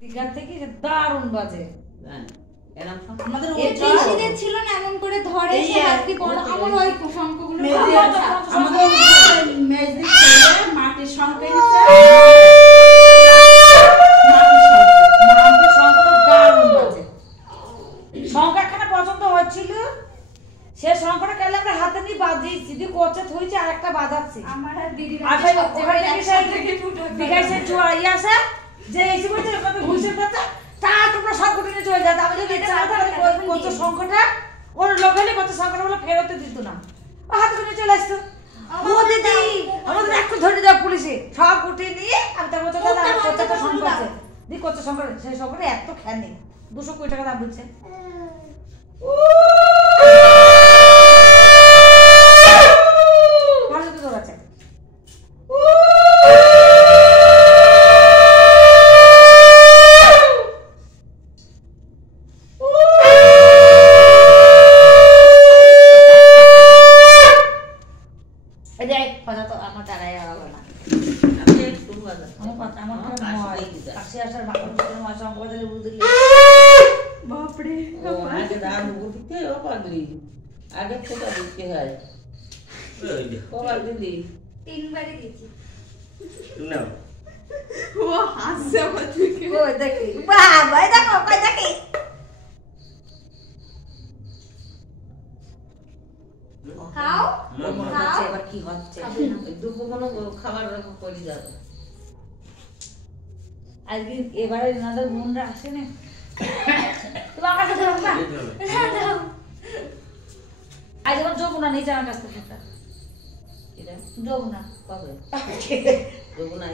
দীঘা থেকে দারুণ বাজে। আমাদের ওইদিন ছিল না এমন করে ধরে সে হাতটি বড় আমার ওই শঙ্খগুলো আমাদের মেজদিক ছেলে মাটির শঙ্খ এনেছে মাটির শঙ্খটা দারুণ বাজে। শঙ্খ একখানা পছন্দ হচ্ছিল, সে শঙ্খটা কালে আমরা হাতে নিয়ে বাজিয়েছি, দিয়ে কোচে থইছে আর একটা বাজাচ্ছি। আমার আর দিদির আসে যে এসে বলছে ওখানে ঘুষে পাচ্ছে তার তোমরা শঙ্খ টেনে চলে যাচ্ছে। আমি যদি কোচের শঙ্খটা ওর লোক হলে কোচের শঙ্খটা বলে ফেরতে দিত না, ও হাতে করে চলে আসতো। ও দিদি আমাদের একটু ধরে দেওয়া পুলিশে সব উঠিয়ে নিয়ে আমি তার মধ্যে কোচের শঙ্খ আছে দিয়ে কোচের শঙ্খ, সেই শঙ্খটা এত খেয়াল 220 টাকা দাম বলছে। এবারে এনাদের বোনরা আসে না, তোমার কাছে যাও না, আজ যখন যমুনা নিচে আমার কাছ থেকে যমুনা কবে যমুনা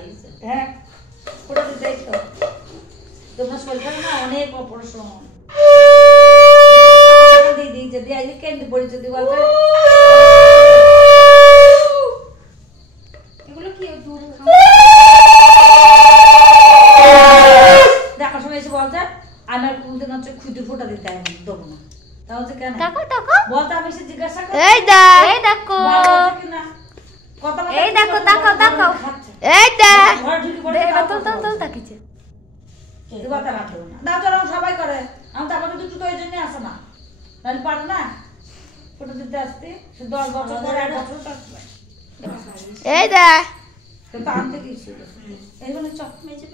হ্যাঁ ওটা তো দেখো তোমরা শরীর না অনেক অপারেশন দিদি যদি আজ কেন্দ্র পড়ে যদি বলতে এগুলো কি দুধ দেখার সময় এসে বলতে আমার কোনদিন হচ্ছে খুঁজে ফোটা দিতে আমি দেবো না, তাহলে কেন বলতে আমি সে জিজ্ঞাসা করি এই দেখো এই দেখো দেখো দেখো এই সবাই করে আমি তারপরে দুটো তো এই জন্য আসে না, নাহলে পারে না ফটো দিতে আসতে 10 বছর পরে 1 বছর এই দেখ আনতে গিয়েছিল এই বলে চক মেজে